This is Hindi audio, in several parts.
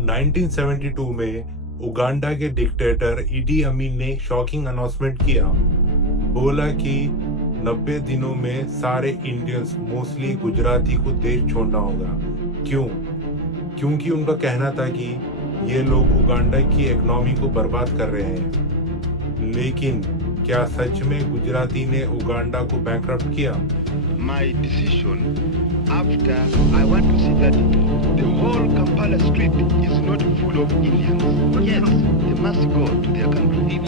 1972 में उगांडा के डिक्टेटर इडी अमीन ने शॉकिंग अनाउंसमेंट किया। बोला कि 90 दिनों में सारे इंडियंस मोस्टली गुजराती को देश छोड़ना होगा। क्यों? क्योंकि उनका कहना था कि ये लोग उगांडा की इकोनॉमी को बर्बाद कर रहे हैं। लेकिन क्या सच में गुजराती ने उगांडा को बैंकरप्ट किया? My decision after I want to see that the whole Kampala street is not full of Indians. Yes, they must go to their country.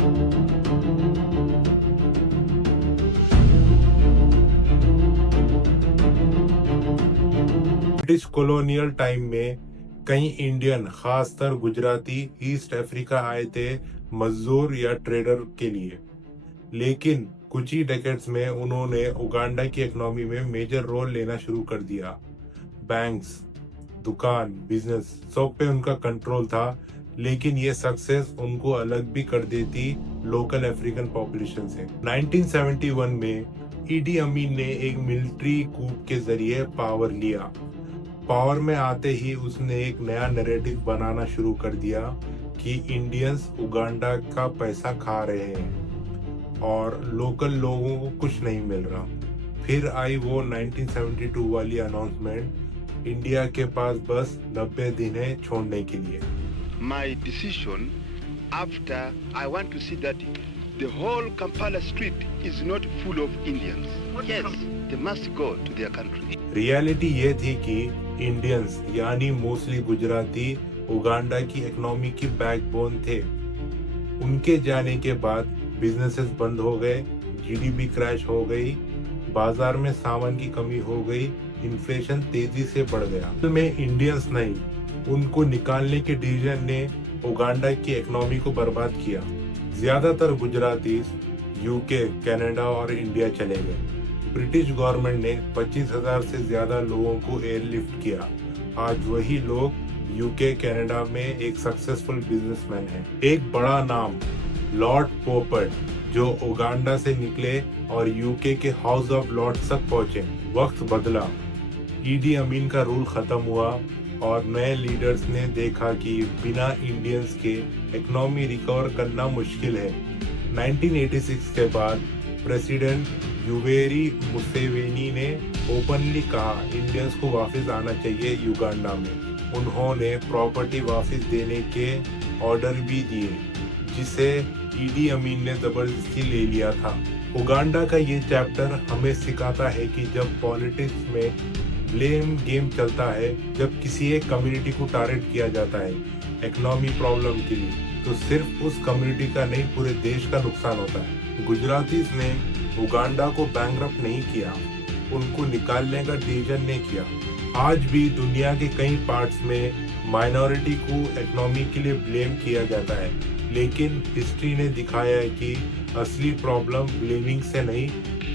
British colonial time में कई इंडियन, खासकर गुजराती, ईस्ट अफ्रीका आए थे मजदूर या ट्रेडर के लिए। लेकिन कुछ ही डेकेड्स में उन्होंने उगांडा की इकोनॉमी में मेजर रोल लेना शुरू कर दिया। बैंक्स, दुकान, बिजनेस, सब पे उनका कंट्रोल था। लेकिन ये सक्सेस उनको अलग भी कर देती लोकल अफ्रीकन पॉपुलेशन से। 1971 में ईडी अमीन ने एक मिलिट्री कूप के जरिए पावर लिया। पावर में आते ही उसने एक नया नैरेटिव बनाना शुरू कर दिया कि इंडियंस उगांडा का पैसा खा रहे हैं और लोकल लोगों को कुछ नहीं मिल रहा। फिर आई वो 1972 वाली अनाउंसमेंट, इंडिया के पास बस 90 दिन है छोड़ने के लिए। My decision after I want to see that the whole Kampala street is not full of Indians. Yes, they must go to their country. Reality ये थी कि इंडियंस यानी मोस्टली गुजराती उगांडा की इकोनॉमी की बैकबोन थे। उनके जाने के बाद बिजनेसेस बंद हो गए, जीडीपी क्रैश हो गई, बाजार में सामान की कमी हो गई, इन्फ्लेशन तेजी से बढ़ गया। में इंडियंस नहीं, उनको निकालने के डिसीजन ने उगांडा की इकोनॉमी को बर्बाद किया। ज्यादातर गुजराती यूके, कनाडा और इंडिया चले गए। ब्रिटिश गवर्नमेंट ने 25,000 से ज्यादा लोगों को एयरलिफ्ट किया। आज वही लोग यूके, कनाडा में एक सक्सेसफुल बिजनेसमैन है। एक बड़ा नाम लॉर्ड पोपर्ट, जो उगांडा से निकले और यूके के हाउस ऑफ लॉर्ड्स तक पहुंचे। वक्त बदला, ईडी अमीन का रूल खत्म हुआ और नए लीडर्स ने देखा कि बिना इंडियंस के इकोनॉमी रिकवर करना मुश्किल है। 1986 के बाद प्रेसिडेंट युवेरी मुसेवेनी ने ओपनली कहा इंडियंस को वापस आना चाहिए युगांडा में। उन्होंने प्रॉपर्टी वापस देने के ऑर्डर भी दिए, जिसे ईडी अमीन ने जबरदस्ती ले लिया था। उगांडा का ये चैप्टर हमें सिखाता है कि जब पॉलिटिक्स में ब्लेम गेम चलता है, जब किसी एक कम्युनिटी को टारगेट किया जाता है इकोनॉमी प्रॉब्लम के लिए, तो सिर्फ उस कम्युनिटी का नहीं, पूरे देश का नुकसान होता है। गुजरातीज ने उगांडा को बैंकरप्ट नहीं किया, उनको निकालने का डिसीजन नहीं किया। आज भी दुनिया के कई पार्ट्स में माइनॉरिटी को इकोनॉमी के लिए ब्लेम किया जाता है, लेकिन हिस्ट्री ने दिखाया है कि असली प्रॉब्लम ब्लेमिंग से नहीं,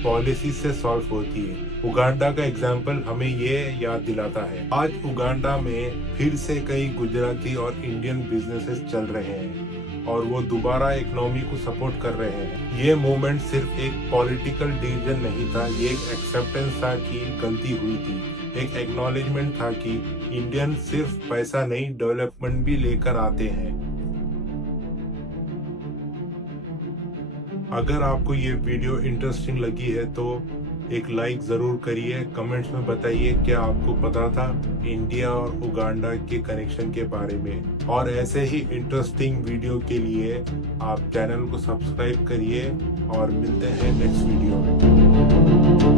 पॉलिसी से सॉल्व होती है। उगांडा का एग्जाम्पल हमें ये याद दिलाता है। आज उगांडा में फिर से कई गुजराती और इंडियन बिजनेसेस चल रहे हैं और वो दोबारा इकोनॉमी को सपोर्ट कर रहे हैं। ये मूवमेंट सिर्फ एक पॉलिटिकल डिसीजन नहीं था, ये एक एक्सेप्टेंस था कि गलती हुई थी, एक एक्नॉलेजमेंट था कि इंडियन सिर्फ पैसा नहीं, डेवलपमेंट भी लेकर आते हैं। अगर आपको ये वीडियो इंटरेस्टिंग लगी है तो एक लाइक जरूर करिए। कमेंट्स में बताइए क्या आपको पता था इंडिया और उगांडा के कनेक्शन के बारे में। और ऐसे ही इंटरेस्टिंग वीडियो के लिए आप चैनल को सब्सक्राइब करिए और मिलते हैं नेक्स्ट वीडियो में।